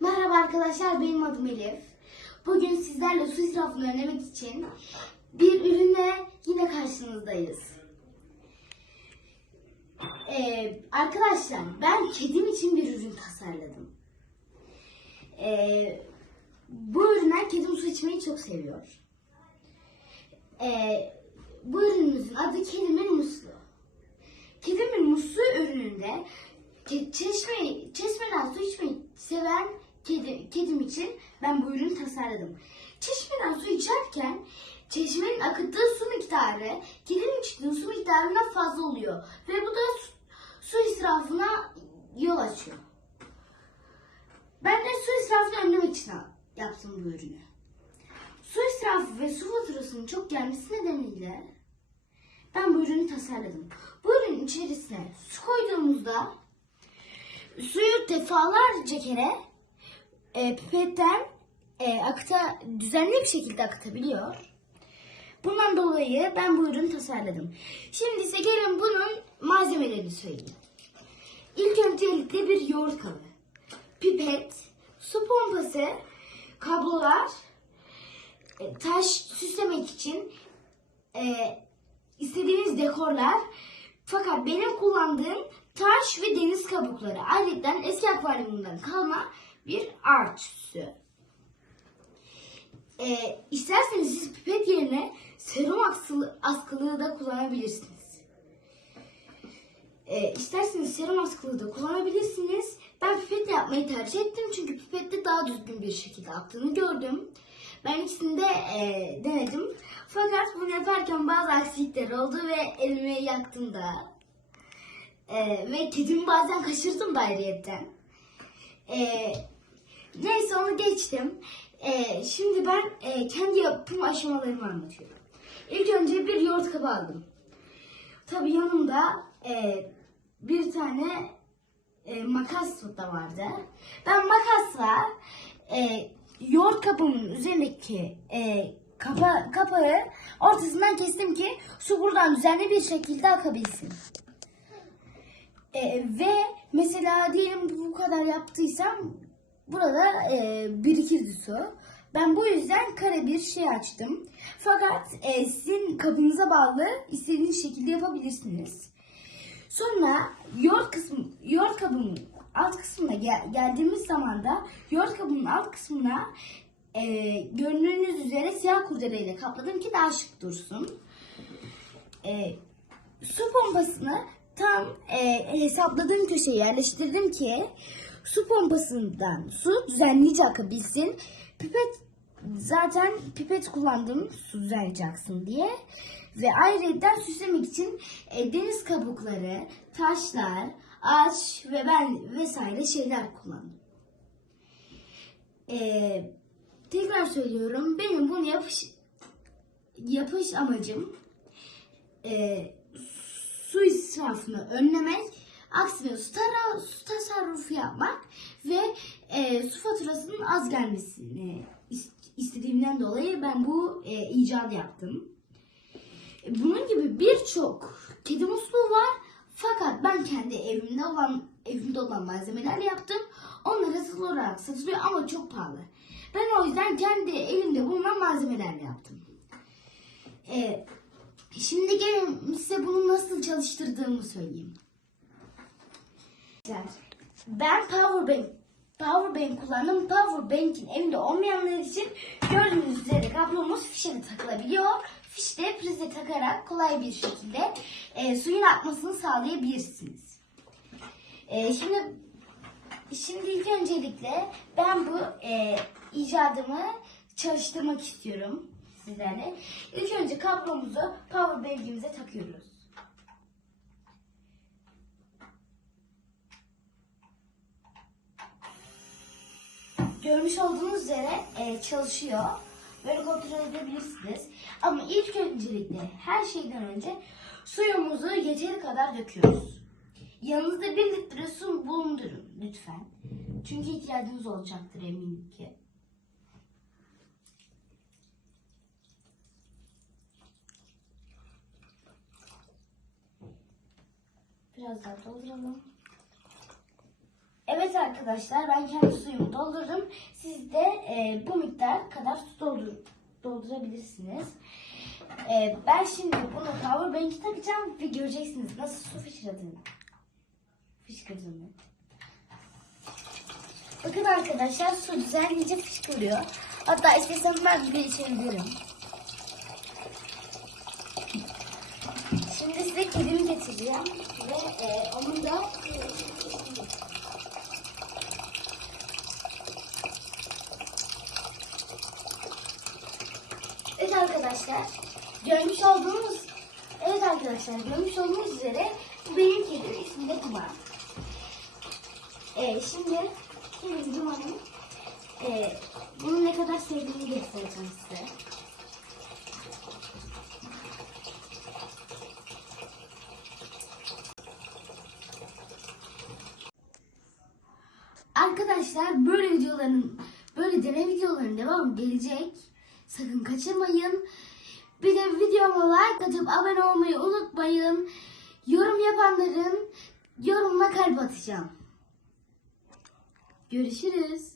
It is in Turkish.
Merhaba arkadaşlar benim adım Elif. Bugün sizlerle su israfını önlemek için bir ürünle yine karşınızdayız. Ee, arkadaşlar ben kedim için bir ürün tasarladım. Ee, bu üründen kedim su içmeyi çok seviyor. Ee, bu ürünümüzün adı kedimin musluğu. Kedimin musluğu ürününde çeşme, çeşmeden su içmeyi seven kedi, kedim için ben bu ürünü tasarladım. Çeşmeden su içerken çeşmenin akıttığı su miktarı kedinin içtiği su miktarından fazla oluyor. Ve bu da su, su israfına yol açıyor. Ben de su israfını önlemek için yaptım bu ürünü. Su israfı ve su faturasının çok gelmesi nedeniyle ben bu ürünü tasarladım. Bu ürünün içerisine su koyduğumuzda suyu defalarca kere e, pipetten e, akıta, düzenli bir şekilde akıtabiliyor. Bundan dolayı ben bu ürünü tasarladım. Şimdi ise gelin bunun malzemelerini söyleyeyim. İlk öncelikle bir yoğurt kabı, pipet, su pompası, kablolar, e, taş süslemek için e, istediğiniz dekorlar. Fakat benim kullandığım taş ve deniz kabukları. Ayrıca eski akvaryumundan kalma bir art süsü. E, isterseniz siz pipet yerine serum askılı, askılığı da kullanabilirsiniz. E, isterseniz serum askılığı da kullanabilirsiniz. Ben pipetle yapmayı tercih ettim çünkü pipette daha düzgün bir şekilde aktığını gördüm. Ben ikisini de e, denedim. Fakat bunu yaparken bazı aksilikler oldu ve elimi yaktım da. E, ve kedimi bazen kaçırdım da ayrıyetten. E, neyse onu geçtim. E, şimdi ben e, kendi yapım aşamalarımı anlatıyorum. İlk önce bir yoğurt kabı aldım. Tabii yanımda e, bir tane e, makas da vardı. Ben makasla e, yoğurt kabımın üzerindeki e, kapa, kapağı ortasından kestim ki su buradan düzenli bir şekilde akabilsin. E, ve mesela diyelim bu kadar yaptıysam burada e, birikirdi su. Ben bu yüzden kare bir şey açtım. Fakat e, sizin kabınıza bağlı istediğiniz şekilde yapabilirsiniz. Sonra yoğurt kısmı, yoğurt kabının alt kısmına gel- geldiğimiz zaman da yoğurt kabının alt kısmına e, gördüğünüz üzere siyah kurdeleyle kapladım ki daha şık dursun. E, su pompasını tam e, hesapladığım köşeye yerleştirdim ki su pompasından su düzenlice akabilsin. Pipet zaten pipet kullandım su düzenlice aksın diye. Ve ayrıca süslemek için e, deniz kabukları, taşlar, ağaç ve ben vesaire şeyler kullandım. E, tekrar söylüyorum benim bunu yapış yapış amacım e, su israfını önlemek, aksine su, tara- su tasarrufu yapmak ve e, su faturasının az gelmesini is- istediğimden dolayı ben bu e, icadı yaptım. Bunun gibi birçok kedi musluğu var. Fakat ben kendi evimde olan evimde olan malzemelerle yaptım. Onlar hazır olarak satılıyor ama çok pahalı. Ben o yüzden kendi elimde bulunan malzemelerle yaptım. E, Şimdi gelin size bunu nasıl çalıştırdığımı söyleyeyim. Ben Powerbank Powerbank kullandım. Powerbank'in evinde olmayanlar için gördüğünüz üzere kablomuz fişe de takılabiliyor. Fişte prize takarak kolay bir şekilde e, suyun akmasını sağlayabilirsiniz. E, şimdi şimdi ilk öncelikle ben bu e, icadımı çalıştırmak istiyorum sizlerle. İlk önce kablomuzu powerbank'imize takıyoruz. Görmüş olduğunuz üzere e, çalışıyor. Böyle kontrol edebilirsiniz. Ama ilk öncelikle her şeyden önce suyumuzu yeteri kadar döküyoruz. Yanınızda bir litre su bulundurun lütfen. Çünkü ihtiyacınız olacaktır eminim ki. Biraz daha dolduralım. Arkadaşlar ben kendi suyumu doldurdum. Siz de e, bu miktar kadar su doldur, doldurabilirsiniz. E, ben şimdi bunu powerbank'e takacağım ve göreceksiniz nasıl su fışkırdığını. Fışkırdığını. Bakın arkadaşlar su düzenlice fışkırıyor. Hatta istesem ben bile içebilirim. Şimdi size kedimi getireceğim ve e, onun da Evet arkadaşlar görmüş olduğunuz Evet arkadaşlar görmüş olduğunuz üzere bu benim kedim ismi de Duman. E, şimdi kedim Duman'ın e, bunu ne kadar sevdiğini göstereceğim size. Arkadaşlar böyle videoların böyle deney videoların devamı gelecek. Sakın kaçırmayın. Bir de videoma like atıp abone olmayı unutmayın. Yorum yapanların yorumuna kalp atacağım. Görüşürüz.